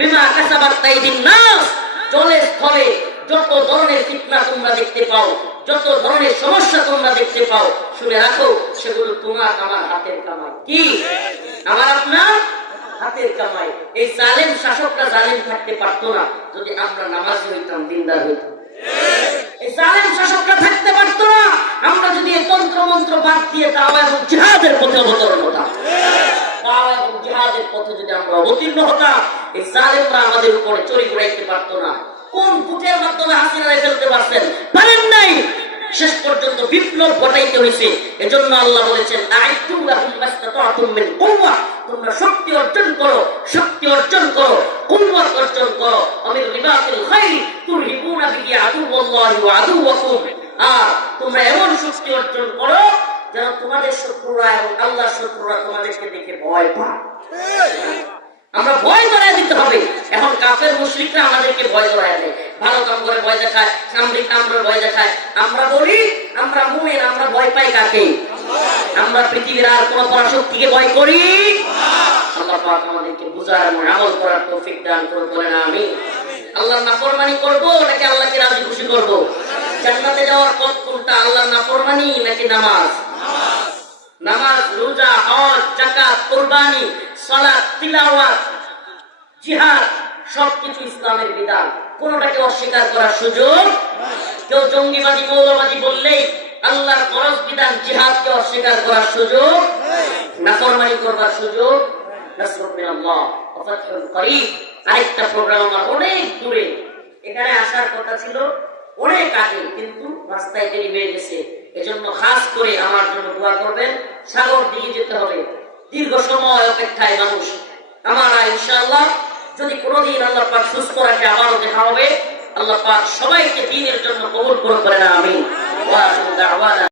বিমা কাসাবাত আইদিন নাস। জলে স্থলে যত ধরনের ফিতনা তোমরা দেখতে পাও, যত ধরনের সমস্যা তোমরা দেখতে পাও, শুনে রাখো সেগুলো তোমার আমার হাতের কামাই। কি? আমার আপনার হাতের কামাই। এই জালেম শাসকরা জালেম থাকতে পারতো না যদি আমরা নামাজি হইতাম, দিনদার হইতাম। এই জালেম শাসকরা থাকতে পারতো না আমরা যদি এই তন্ত্র মন্ত্র বাদ দিয়ে দাওয়া এবং জিহাদের পথে অবতরণ হতাম। দাওয়া এবং জিহাদের পথে যদি আমরা অবতীর্ণ হতাম, এই জালেমরা আমাদের উপরে চড়ি ঘুরাইতে পারতো না। কোন বুটের মাধ্যমে হাসিনারে ফেলতে পারছেন? পারেন নাই। শেষ পর্যন্ত বিপ্লব ঘটাইতে হয়েছে। এজন্য আল্লাহ বলেছেন, আ'ইদু লাহুম মাসতাতা'তুম মিন কুওয়া। তোমরা শক্তি অর্জন করো, শক্তি অর্জন করো, কুওয়াত অর্জন করো। আমির রিবাতিল খাইর তুরহিবুনা বিহি আদুওয়াল্লাহি ওয়া আদুওয়াকুম। আর তোমরা এমন শক্তি অর্জন করো যেন তোমাদের শত্রুরা এবং আল্লাহর শত্রুরা তোমাদেরকে দেখে ভয় পায়। আমরা ভয় ধরায় দিতে হবে। এখন কাফের মুশরিকরা আমাদেরকে ভয় ধরায় দেয়, ভালো কাম করে ভয় দেখায়, সামরিক আমরা ভয় দেখায়। আমরা বলি আমরা মুমিন, আমরা ভয় পাই কাকে? আমরা পৃথিবীর আর কোন পরাশক্তিকে ভয় করি? আল্লাহ পাক আমাদেরকে বুঝার এবং আমল করার তৌফিক দান করুন, বলেন আমিন। আল্লাহর নাফরমানি করব নাকি আল্লাহকে রাজি খুশি করব? জান্নাতে যাওয়ার পথ কোনটা? আল্লাহর নাফরমানি নাকি নামাজ? নামাজ, রোজা, হজ, যাকাত, কুরবানি, সালাত, তিলাওয়াত, জিহাদ সবকিছু ইসলামের বিধান। কোনটাকে অস্বীকার করার সুযোগ? কেউ জঙ্গিবাদী মৌলবাদী বললেই আল্লাহর ফরজ বিধান জিহাদকে অস্বীকার করার সুযোগ, নাফরমানি করবার সুযোগ। নাসরুম মিনাল্লাহ ওয়া ফাতহুন করিব। আরেকটা প্রোগ্রাম আমার অনেক দূরে, এখানে আসার কথা ছিল অনেক আগে, কিন্তু রাস্তায় দেরি হয়ে গেছে। এজন্য খাস করে আমার জন্য দোয়া করবেন। সাগর দিকে যেতে হবে, দীর্ঘ সময় অপেক্ষায় মানুষ। আমার ইনশাআল্লাহ যদি কোনোদিন আল্লাহ পাক সুস্থ রাখে আবারও দেখা হবে। আল্লাহ পাক সবাইকে দ্বীনের জন্য কবুল করুন, বলেন আমিন। ওয়া আখিরু দাওয়ানা।